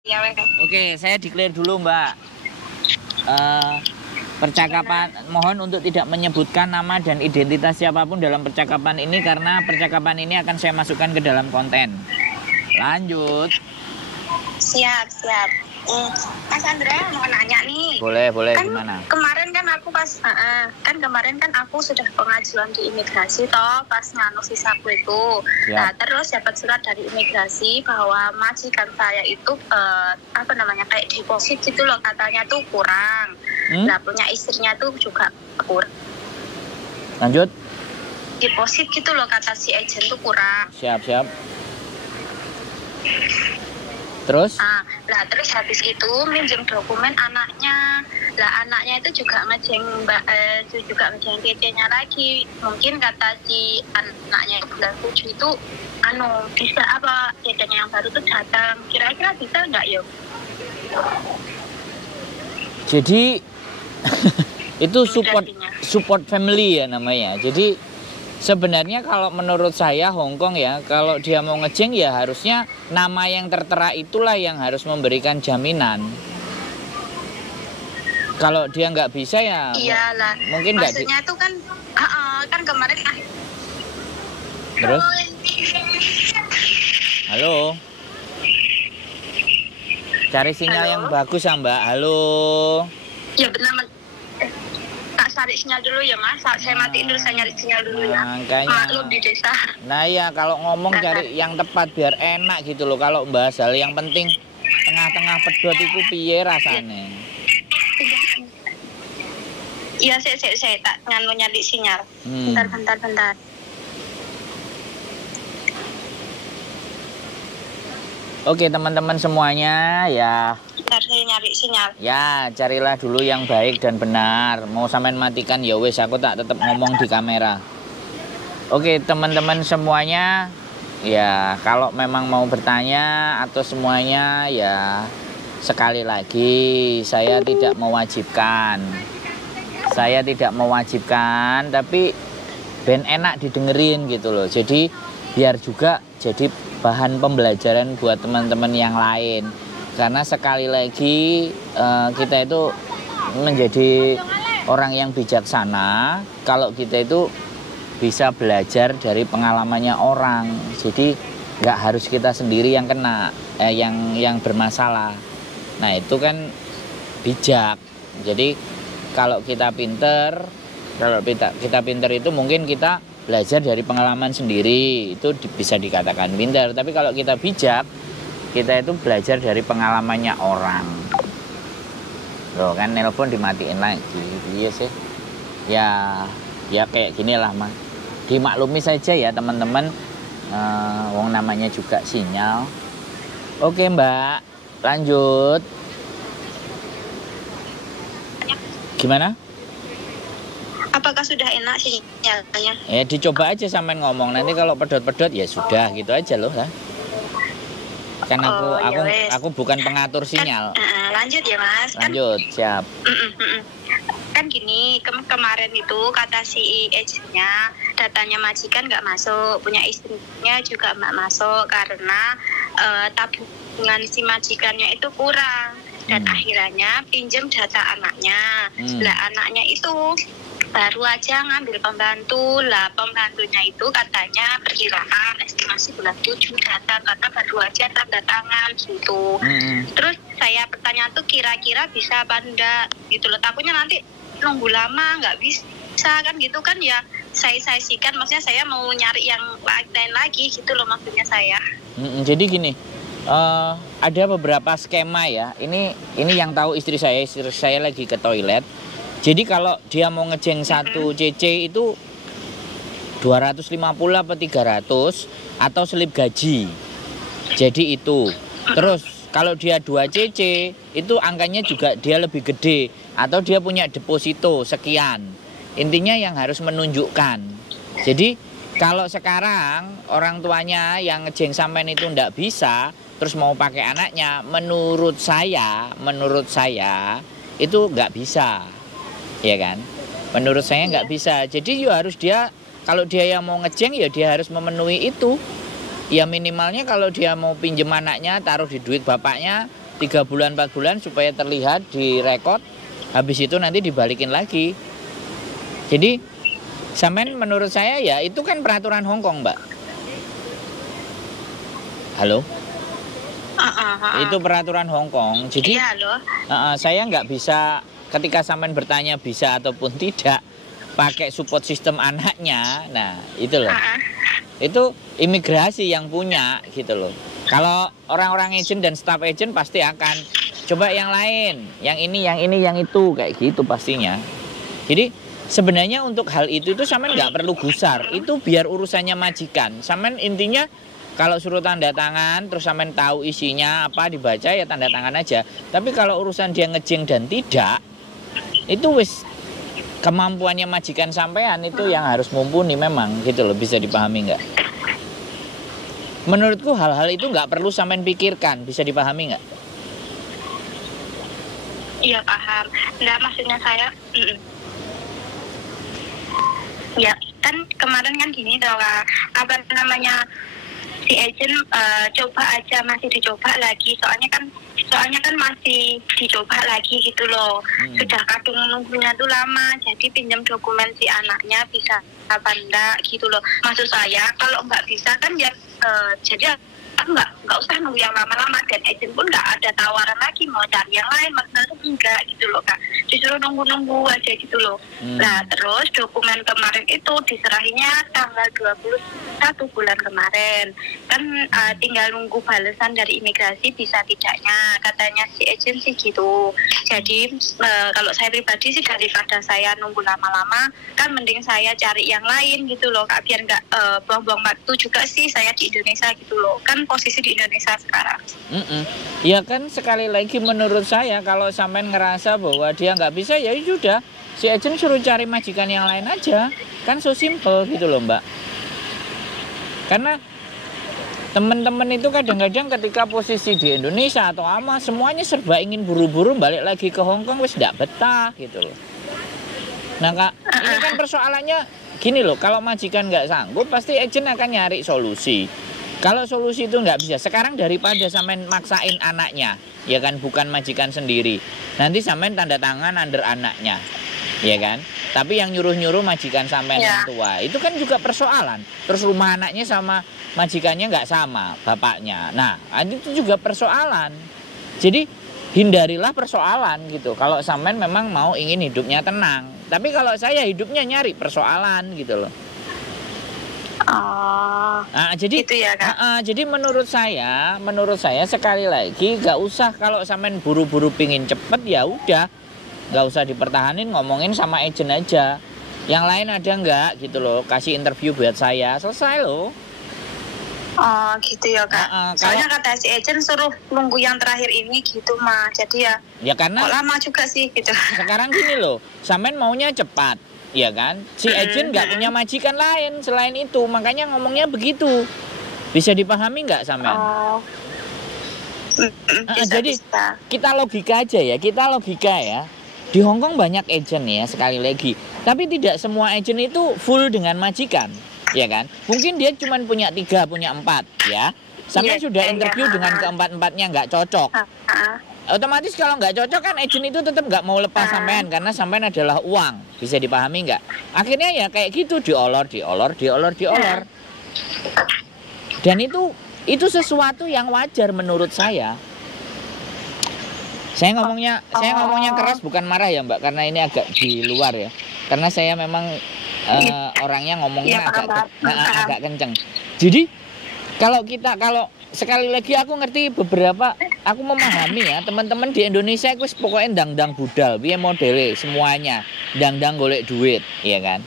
Ya, wes. Oke, saya declare dulu Mbak. Percakapan mohon untuk tidak menyebutkan nama dan identitas siapapun dalam percakapan ini karena percakapan ini akan saya masukkan ke dalam konten. Lanjut. Siap. Mas Andra mau nanya nih. Boleh, Kan gimana? kemarin kan aku aku sudah pengajuan di imigrasi toh pas nganu visaku itu. Siap. Nah, terus dapat surat dari imigrasi bahwa majikan saya itu kayak deposit gitu loh, katanya tuh kurang. Nah, punya istrinya tuh juga kurang. Lanjut. Deposit gitu loh, kata si agent tuh kurang. Siap. Terus? Lah terus habis itu minjem dokumen anaknya. Lah anaknya itu juga ngejeng PC-nya lagi. Mungkin kata si anaknya bulan 7 itu bisa apa PC-nya yang baru tuh datang. Kira-kira bisa nggak yuk? Jadi itu support family ya namanya. Jadi sebenarnya kalau menurut saya Hongkong ya, kalau dia mau ngejeng ya harusnya nama yang tertera itulah yang harus memberikan jaminan. Kalau dia nggak bisa ya iyalah. Mungkin nggak. Maksudnya itu kan kemarin. Terus? Halo. Cari sinyal yang bagus ya Mbak. Halo. Ya benar. Cari sinyal dulu ya Mas, saya matiin dulu, saya nyari sinyal dulu ya. Maklum di desa. Nah ya kalau ngomong cari yang tepat biar enak gitu loh. Kalau bahas hal yang penting tengah-tengah pedot itu piye rasane. Iya saya tak nyari sinyal. Bentar. Oke teman-teman semuanya ya. Bentar saya nyari sinyal. Ya carilah dulu yang baik dan benar. Mau sampean matikan ya wes, aku tak tetap ngomong di kamera. Oke teman-teman semuanya, ya kalau memang mau bertanya atau semuanya ya sekali lagi saya tidak mewajibkan. Tapi ben enak didengerin gitu loh. Jadi biar juga jadi bahan pembelajaran buat teman-teman yang lain. Karena sekali lagi kita itu menjadi orang yang bijaksana kalau kita itu bisa belajar dari pengalamannya orang. Jadi nggak harus kita sendiri yang kena, yang bermasalah. Nah itu kan bijak. Jadi kalau kita pinter itu mungkin kita belajar dari pengalaman sendiri, itu bisa dikatakan pinter. Tapi kalau kita bijak, kita itu belajar dari pengalamannya orang. Loh kan nelpon dimatiin lagi. Iya sih. Ya kayak gini lah Mas. Dimaklumi saja ya teman-teman. Wong namanya juga sinyal. Oke Mbak, lanjut. Gimana? Apakah sudah enak sinyalnya? Ya dicoba aja sampean ngomong. Nanti kalau pedot-pedot ya sudah gitu aja loh. Kan aku bukan pengatur sinyal. Lanjut ya Mas. Lanjut, siap. Kan gini, kemarin itu kata si agentnya datanya majikan nggak masuk, punya istrinya juga nggak masuk karena tabungan si majikannya itu kurang. Dan akhirnya pinjam data anaknya. Lah anaknya itu baru aja ngambil pembantu. Lah pembantunya itu katanya perkiraan estimasi bulan 7 data karena baru aja tanda tangan gitu. Terus saya bertanya tuh kira-kira bisa apa enggak gitu loh. Takutnya nanti nunggu lama nggak bisa kan gitu kan ya. Saya sikan, maksudnya saya mau nyari yang lain lagi gitu loh maksudnya saya. Jadi gini, ada beberapa skema ya. Ini yang tahu istri saya lagi ke toilet. Jadi kalau dia mau ngejeng 1 CC itu 250 apa 300 atau slip gaji. Jadi itu. Terus kalau dia 2 CC itu angkanya juga dia lebih gede atau dia punya deposito sekian. Intinya yang harus menunjukkan. Jadi kalau sekarang orang tuanya yang ngejeng sampean itu ndak bisa, terus mau pakai anaknya, menurut saya itu nggak bisa, ya kan? Menurut saya nggak bisa. Jadi ya harus dia, kalau dia yang mau ngejeng ya dia harus memenuhi itu. Ya minimalnya kalau dia mau pinjem anaknya, taruh di duit bapaknya, 3 bulan 4 bulan supaya terlihat di rekod, habis itu nanti dibalikin lagi. Jadi sampean menurut saya ya itu kan peraturan Hong Kong, Mbak. Halo? Itu peraturan Hong Kong. Jadi Iya, halo. saya nggak bisa ketika sampean bertanya bisa ataupun tidak pakai support sistem anaknya. Nah, itu loh. Itu imigrasi yang punya gitu loh. Kalau orang-orang agent dan staff agent pasti akan coba yang lain, yang ini, yang itu kayak gitu pastinya. Jadi sebenarnya untuk hal itu sampean nggak perlu gusar. Itu biar urusannya majikan. Sampean intinya kalau suruh tanda tangan terus sampean tahu isinya apa dibaca ya tanda tangan aja. Tapi kalau urusan dia ngejeng dan tidak, itu wis kemampuannya majikan sampean itu yang harus mumpuni memang gitu loh, bisa dipahami nggak? Menurutku hal-hal itu nggak perlu sampean pikirkan, bisa dipahami nggak? Iya, paham. Nggak, maksudnya saya ya kan kemarin kan gini dong, apa namanya, si agent coba aja, masih dicoba lagi, soalnya kan masih dicoba lagi gitu loh. Sudah kadung nunggunya tuh lama, jadi pinjam dokumen si anaknya bisa apa enggak gitu loh. Maksud saya kalau nggak bisa kan ya jadi nggak usah nunggu yang lama-lama, dan agent pun nggak ada tawaran lagi mau cari yang lain, maksudnya enggak gitu loh Kak, disuruh nunggu aja gitu loh. Nah terus dokumen kemarin itu diserahinya tanggal 21 bulan kemarin kan, tinggal nunggu balasan dari imigrasi bisa tidaknya, katanya si agent sih gitu. Jadi kalau saya pribadi sih daripada saya nunggu lama-lama kan mending saya cari yang lain gitu loh Kak, biar nggak buang-buang waktu juga sih saya di Indonesia gitu loh, kan posisi di Indonesia sekarang. Ya kan sekali lagi menurut saya kalau sampean ngerasa bahwa dia nggak bisa ya sudah, si agent suruh cari majikan yang lain aja, kan so simple gitu loh Mbak. Karena teman-teman itu kadang-kadang ketika posisi di Indonesia atau ama semuanya serba ingin buru-buru balik lagi ke Hong Kong, wis nggak betah gitu loh. Nah Kak, ini kan persoalannya gini loh, kalau majikan nggak sanggup pasti agent akan nyari solusi. Kalau solusi itu nggak bisa, sekarang daripada sampean maksain anaknya, ya kan, bukan majikan sendiri. Nanti sampean tanda tangan under anaknya, ya kan. Tapi yang nyuruh-nyuruh majikan sampean yang tua, itu kan juga persoalan. Terus rumah anaknya sama majikannya nggak sama bapaknya. Nah, itu juga persoalan. Jadi hindarilah persoalan gitu. Kalau sampean memang mau ingin hidupnya tenang. Tapi kalau saya hidupnya nyari persoalan gitu loh. Jadi gitu ya, Kak? Jadi menurut saya sekali lagi nggak usah, kalau sampean buru-buru pingin cepet ya udah nggak usah dipertahanin, ngomongin sama agent aja. Yang lain ada nggak gitu loh, kasih interview buat saya, selesai loh. Oh gitu ya Kak. Soalnya kata si agent suruh nunggu yang terakhir ini gitu mah, jadi ya karena kok lama juga sih gitu. Sekarang gini loh, sampean maunya cepat, ya kan? Si agent nggak punya majikan lain selain itu, makanya ngomongnya begitu. Bisa dipahami nggak sampean? Jadi kita logika aja ya, Di Hong Kong banyak agent ya, sekali lagi. Tapi tidak semua agent itu full dengan majikan, ya kan? Mungkin dia cuma punya 3, punya 4, ya. Sampai sudah interview dengan keempat-empatnya nggak cocok. Otomatis kalau nggak cocok kan agent itu tetap nggak mau lepas sampean, karena sampean adalah uang. Bisa dipahami nggak? Akhirnya ya kayak gitu, diolor. Dan itu sesuatu yang wajar menurut saya. Saya ngomongnya keras bukan marah ya Mbak, karena ini agak di luar ya. Karena saya memang orangnya ngomongnya agak kenceng. Jadi kalau sekali lagi aku ngerti beberapa, aku memahami ya teman-teman di Indonesia itu pokoknya dang-dang budal, piye modele semuanya, dang-dang golek duit, ya kan.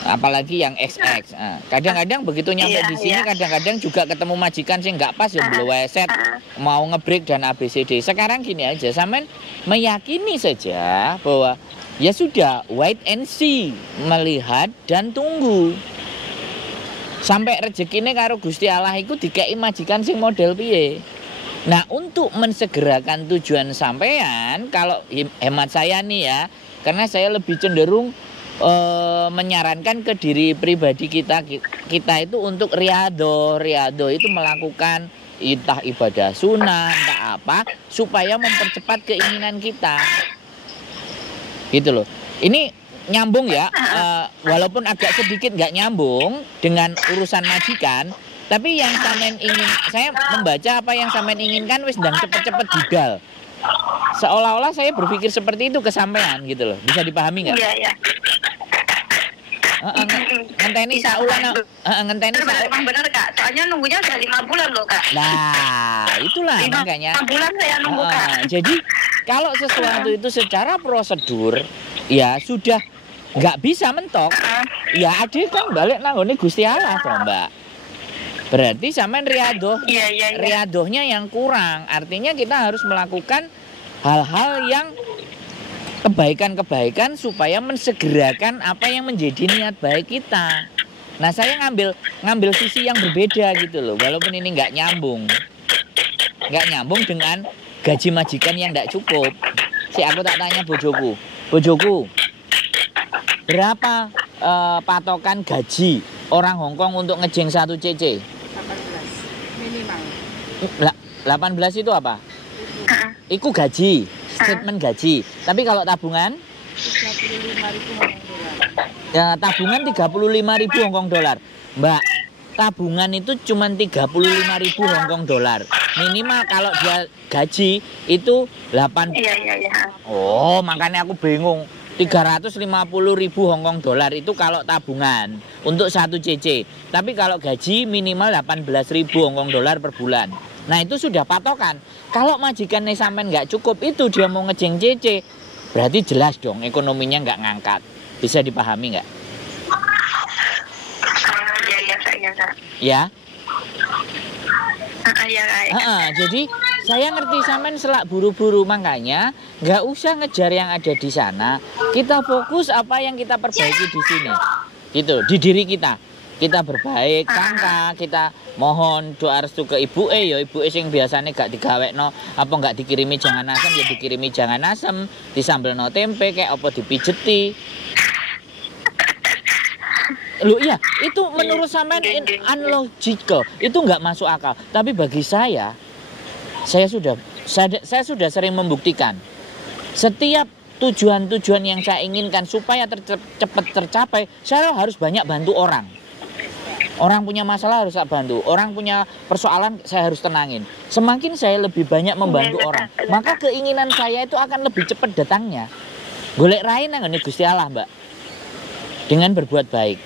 Apalagi yang XX. Kadang-kadang begitu nyampe di sini kadang-kadang juga ketemu majikan sih nggak pas ya, bleweset, mau ngebreak dan ABCD. Sekarang gini aja, sampean meyakini saja bahwa ya sudah, wait and see, melihat dan tunggu. Sampai rezekinya karo Gusti Allah itu dikei majikan sing model piye. Nah, untuk mensegerakan tujuan sampean, kalau hemat saya nih ya, karena saya lebih cenderung menyarankan ke diri pribadi kita itu untuk riado itu melakukan entah ibadah sunnah, entah apa, supaya mempercepat keinginan kita. Gitu loh. Ini nyambung ya, walaupun agak sedikit nggak nyambung dengan urusan majikan, tapi yang sampean ingin, saya membaca apa yang sampean inginkan wis ndang cepet-cepet budal. Seolah-olah saya berpikir seperti itu ke sampean gitu loh. Bisa dipahami nggak? Iya, iya. Ngenteni saulan, ngenteni saulan. Memang benar Kak, soalnya nunggunya udah 5 bulan loh Kak. Nah, itulah makanya. 5 bulan saya nunggu Kak. Jadi kalau sesuatu itu secara prosedur, ya sudah nggak bisa mentok. Ya adik kan balik nanggone Gusti Allah toh Mbak. Berarti sampean riadoh, riadohnya yang kurang. Artinya kita harus melakukan hal-hal yang kebaikan-kebaikan supaya mensegerakan apa yang menjadi niat baik kita. Nah saya ngambil sisi yang berbeda gitu loh, walaupun ini nggak nyambung dengan gaji majikan yang nggak cukup. Aku tak tanya bojoku, berapa patokan gaji orang Hongkong untuk ngejeng 1 cc? 18 minimal. 18 itu apa? Iku gaji, statement gaji. Tapi kalau tabungan? 35.000 Hongkong dolar. Ya, tabungan 35.000 Hongkong dolar. Mbak, tabungan itu cuma 35.000 Hongkong dolar. Minimal kalau dia gaji itu 8. Iya. Oh, makanya aku bingung. 350.000 Hongkong dolar itu kalau tabungan untuk 1 cc. Tapi kalau gaji minimal 18.000 Hongkong dolar per bulan. Nah itu sudah patokan. Kalau majikannya sampean nggak cukup itu dia mau ngejeng cc, berarti jelas dong ekonominya nggak ngangkat. Bisa dipahami nggak? Iya. Ya. Jadi saya ngerti sampean selak buru-buru, makanya nggak usah ngejar yang ada di sana. Kita fokus apa yang kita perbaiki di sini. Gitu, di diri kita. Kita berbaik sangka, kita mohon doa restu ke ibu ya ibu sing biasanya gak digawekno apa gak dikirimi jangan asem ya dikirimi jangan asem, disambelno tempe kayak apa dipijeti. Loh iya, itu menurut sampean unlogical, itu nggak masuk akal. Tapi bagi saya sudah sering membuktikan setiap tujuan-tujuan yang saya inginkan supaya cepat tercapai, saya harus banyak bantu orang. Orang punya masalah harus saya bantu, orang punya persoalan saya harus tenangin. Semakin saya lebih banyak membantu orang, maka keinginan saya itu akan lebih cepat datangnya. Golek rain nang Gusti Allah, Mbak. Dengan berbuat baik.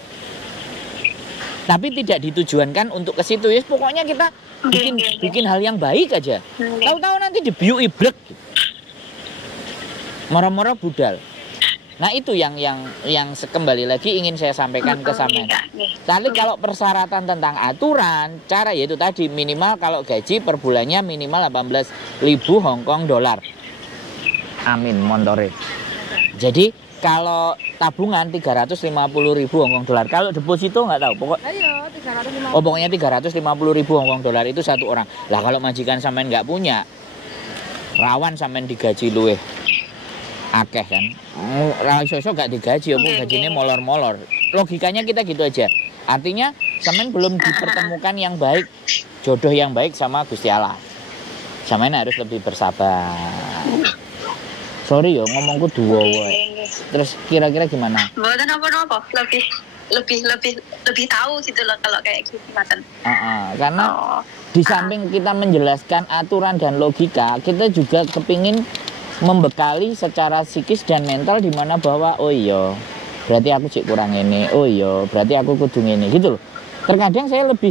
Tapi tidak ditujuankan untuk ke situ, ya. Pokoknya kita bikin hal yang baik aja. Tahu-tahu nanti dibiu iblek. Moro-moro budal. Nah itu yang kembali lagi ingin saya sampaikan ke sampean. Tapi kalau persyaratan tentang aturan, cara yaitu tadi minimal kalau gaji per bulannya minimal 18.000 Hongkong dolar. Amin montore. Jadi kalau tabungan 350.000 Hongkong dolar. Kalau deposito nggak tahu. Pokoknya 350.000 Hongkong dolar itu satu orang. Lah kalau majikan sampean nggak punya, rawan sampean digaji luweh akeh kan. Sosok gak digaji, gajinya molor-molor. Logikanya kita gitu aja. Artinya sampean belum dipertemukan yang baik, jodoh yang baik sama Gusti Allah. Sampean harus lebih bersabar. Sorry yo ngomongku dua wae. Terus kira-kira gimana? Mboten apa-apa, lebih tahu gitu loh kalau kayak gitu Mas. Karena di samping kita menjelaskan aturan dan logika, kita juga kepingin membekali secara psikis dan mental di mana bahwa oh iya berarti aku cek kurang ini, oh iya berarti aku kudu ini gitu loh. Terkadang saya lebih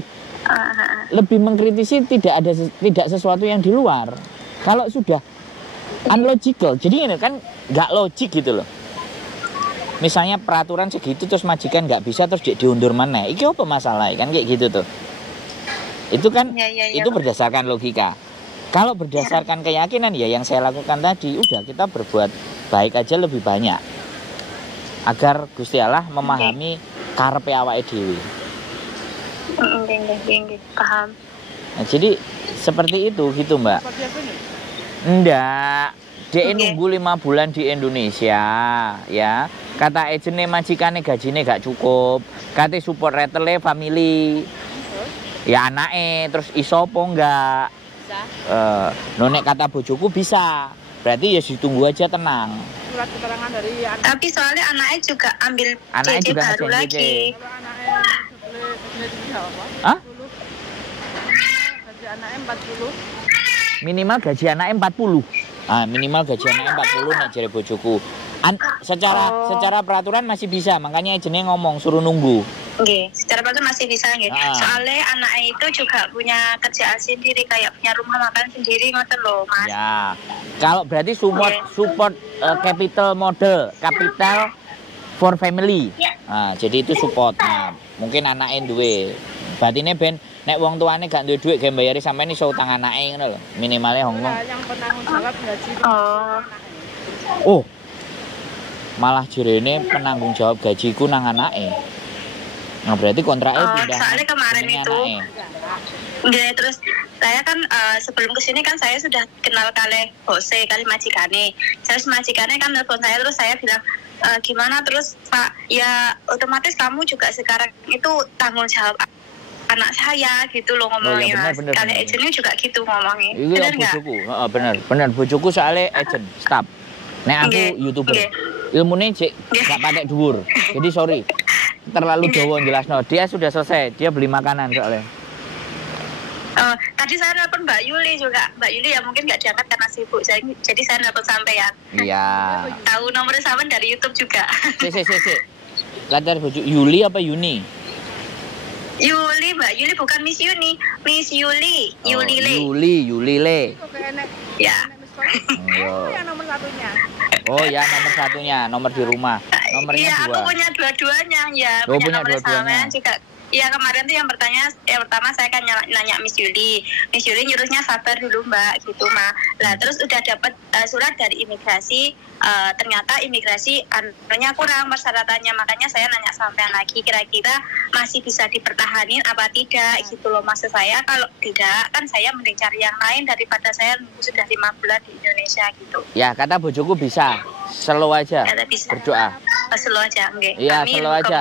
mengkritisi tidak sesuatu yang di luar. Kalau sudah unlogical, jadi ini kan nggak logik gitu loh. Misalnya peraturan segitu terus majikan nggak bisa terus diundur mana? Iki apa masalah kan kayak gitu tuh. Itu kan itu berdasarkan logika. Kalau berdasarkan keyakinan ya yang saya lakukan tadi, udah kita berbuat baik aja lebih banyak. Agar Gusti Allah memahami karepe awake dhewe. Paham. Nah, jadi seperti itu gitu, Mbak. Enggak. Dia nunggu 5 bulan di Indonesia, ya. Kata ejene majikane gajine gak cukup. Kate support retele family. Ya anake terus iso apa enggak? Bisa. Nek kata bojoku bisa. Berarti ya ditunggu aja tenang. Surat keterangan dari anak. Tapi soalnya anaknya juga ambil Anaknya JJ juga baru ngajain lagi. Kalau anaknya sebelah tinggi apa? Hah? 40. Gaji anaknya 40. Minimal gaji anaknya 40. Ah, minimal gaji anaknya 40 nek jare bojoku. Secara peraturan masih bisa, makanya ajennya ngomong suruh nunggu. Oke, secara peraturan masih bisa nggih. Ah. Soalnya anaknya itu juga punya kerjaan sendiri, kayak punya rumah makan sendiri ngoten loh, Mas. Ya. Kalau berarti support capital model, capital for family. Nah, jadi itu support. Nah, mungkin anaknya duwe. Batine ben nek wong tuane gak duwe duit ge mbayari sampean iso utang anake ngono lho. Minimalnya Hongkong. Nah, yang penanggung jawab gaji Oh. Oh. Malah jirene penanggung jawab gajiku nang anake. Nah, berarti kontraknya pindah. Soalnya kemarin jenenge itu anake. Nggih, terus saya kan sebelum kesini kan saya sudah kenal kali Jose, kali majikane. Terus majikane kan telepon saya, terus saya bilang gimana, terus Pak, ya otomatis kamu juga sekarang itu tanggung jawab anak saya gitu loh ngomongnya. Oh, ya, bener, Kali bener. agentnya juga gitu ngomongnya. Itu Bener ya nggak? bojoku. Heeh, bener bojoku soalnya agent, staff. Nek aku Nggih, YouTuber. nggih. Ilmune cek gak patek dhuwur. Jadi sorry. Terlalu dawa jelasno. Dia sudah selesai, dia beli makanan soalnya. Tadi saya nelpon Mbak Yuli juga. Mbak Yuli ya mungkin nggak diangkat karena sibuk. Jadi saya nelpon sampean. Iya. Tahu nomor sampean dari YouTube juga. Sik. Lancar bojo Yuli apa Yuni? Yuli, Mbak Yuli, bukan Miss Yuni, Miss Yuli, Yuli Le. Yuli Le. Kok kayak enek. Ya. Oh, Yang nomor satunya. oh ya nomor satunya, nomor di rumah. Nomornya Iya, aku 2. punya dua-duanya ya. Oh, punya punya nomor dua-duanya. sampean juga. Iya, kemarin tuh yang pertama saya kan nanya Miss Yuli. Miss Yuli nyuruhnya sabar dulu Mbak, gitu mah. Lah terus udah dapat surat dari imigrasi, ternyata imigrasi anunya kurang persyaratannya, makanya saya nanya sampean lagi kira-kira masih bisa dipertahanin apa tidak gitu loh maksud saya. Kalau tidak kan saya mending cari yang lain daripada saya nunggu sudah 5 bulan di Indonesia gitu. Ya, kata bojoku bisa. Slow aja. Kata bisa. Berdoa. Slow aja, enggak. Iya, slow aja.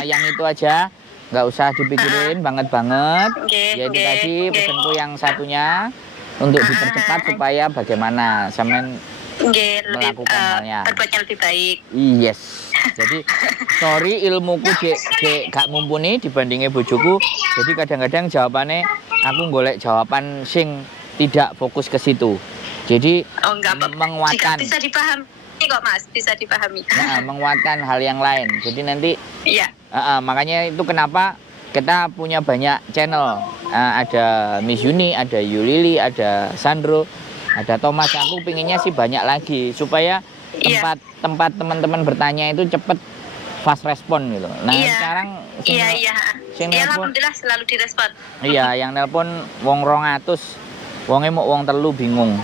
Yang itu aja. Nggak usah dipikirin banget-banget. Ya itu tadi pesanku yang satunya untuk dipercepat supaya bagaimana semen melakukan halnya. Berbuatnya lebih baik. Yes. Jadi sorry ilmuku cek gak mumpuni dibandingin bojoku. Jadi kadang-kadang jawabannya aku golek jawaban sing tidak fokus ke situ. Jadi menguatkan. Jika bisa dipahami kok Mas, bisa dipahami. Nah, menguatkan hal yang lain. Jadi nanti iya. Makanya itu kenapa kita punya banyak channel. Ada Miss Yuni, ada Yulili, ada Sandro, ada Thomas. Aku pinginnya sih banyak lagi supaya tempat teman-teman bertanya itu cepet fast respon gitu. Nah sekarang iya. Alhamdulillah selalu direspon. Iya, yang nelpon wong 200, wonge mau wong 3 bingung.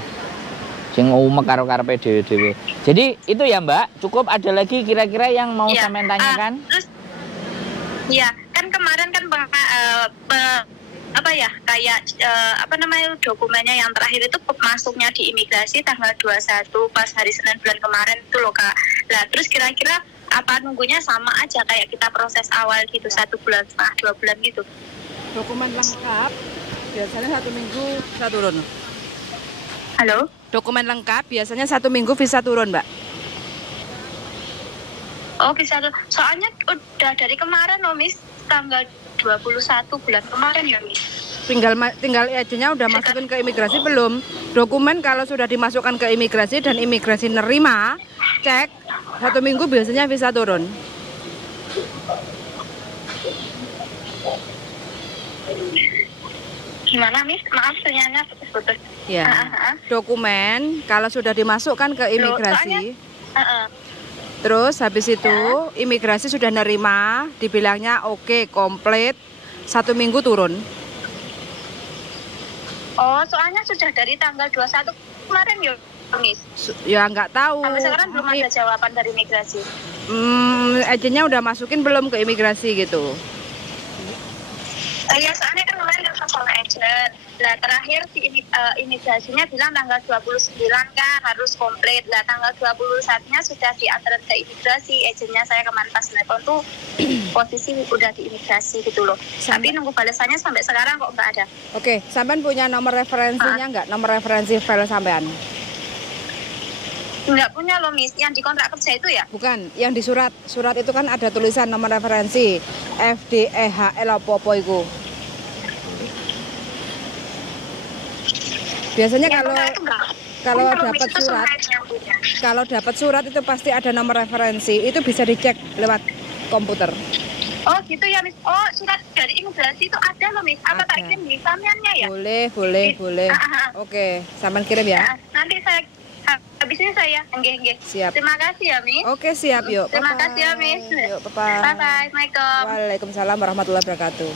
Sing umek karo karepe dhewe-dhewe. Jadi itu ya Mbak, cukup ada lagi kira-kira yang mau sampean tanyakan? Terus ya, kan kemarin kan dokumennya yang terakhir itu masuknya di imigrasi tanggal 21 pas hari Senin bulan kemarin itu loh Kak. Lah terus kira-kira apa nunggunya sama aja kayak kita proses awal gitu 1 bulan setengah 2 bulan gitu? Dokumen lengkap biasanya 1 minggu bisa turun. Halo? Dokumen lengkap biasanya 1 minggu bisa turun, Mbak. Oh bisa tuh. Soalnya udah dari kemarin loh Miss, tanggal 21 bulan kemarin ya Miss. Tinggal agennya udah masukin ke imigrasi belum? Dokumen kalau sudah dimasukkan ke imigrasi dan imigrasi nerima, cek 1 minggu biasanya bisa turun. Gimana Miss? Maaf sinyalnya putus. Ya. Dokumen kalau sudah dimasukkan ke imigrasi. Terus habis itu imigrasi sudah nerima, dibilangnya oke, komplit, 1 minggu turun. Oh, soalnya sudah dari tanggal 21 kemarin ya, Miss. Ya nggak tahu. Sampai sekarang belum ada jawaban dari imigrasi. Agennya udah masukin belum ke imigrasi gitu? Ya soalnya kan kemarin nelfon sama agent. Lah terakhir si imigrasinya bilang tanggal 29 kan harus komplit. Lah tanggal 21-nya sudah diantar ke imigrasi. Agennya saya kemarin pas nelpon tuh posisi udah di imigrasi gitu loh. Tapi nunggu balasannya sampai sekarang kok nggak ada. Oke, sampean punya nomor referensinya nggak? Nomor referensi file sampean? Nggak punya loh Miss, yang di kontrak kerja itu ya? Bukan, yang di surat. Surat itu kan ada tulisan nomor referensi FDEHL apa itu. Biasanya kalau dapat surat itu pasti ada nomor referensi. Itu bisa dicek lewat komputer. Oh gitu ya Miss. Oh surat dari imigrasi itu ada loh Miss. Apa tak kirim di sampeannya ya? Boleh. Oke, sampean kirim ya. Nanti saya habis ini saya nggih. Siap. Terima kasih ya Miss. Oke siap yuk. Terima kasih ya Miss. Yuk bye. Assalamualaikum. Waalaikumsalam warahmatullahi wabarakatuh.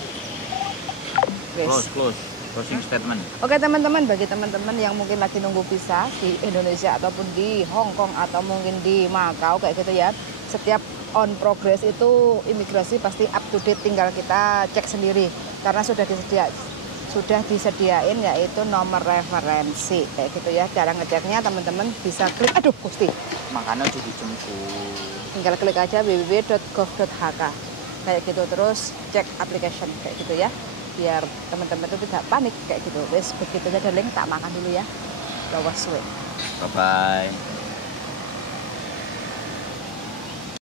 Closing statement. Oke teman-teman, bagi teman-teman yang mungkin lagi nunggu visa di Indonesia ataupun di Hong Kong atau mungkin di Macau kayak gitu ya, setiap on progress itu imigrasi pasti up to date, tinggal kita cek sendiri karena sudah disediain yaitu nomor referensi kayak gitu ya. Cara ngeceknya teman-teman bisa klik, aduh Gusti, Makanya udah dijemput. tinggal klik aja www.gov.hk kayak gitu, terus cek application kayak gitu ya, biar teman-teman itu tidak panik kayak gitu. Wes begitu aja darling, tak makan dulu ya. Lawas suwe. Bye bye.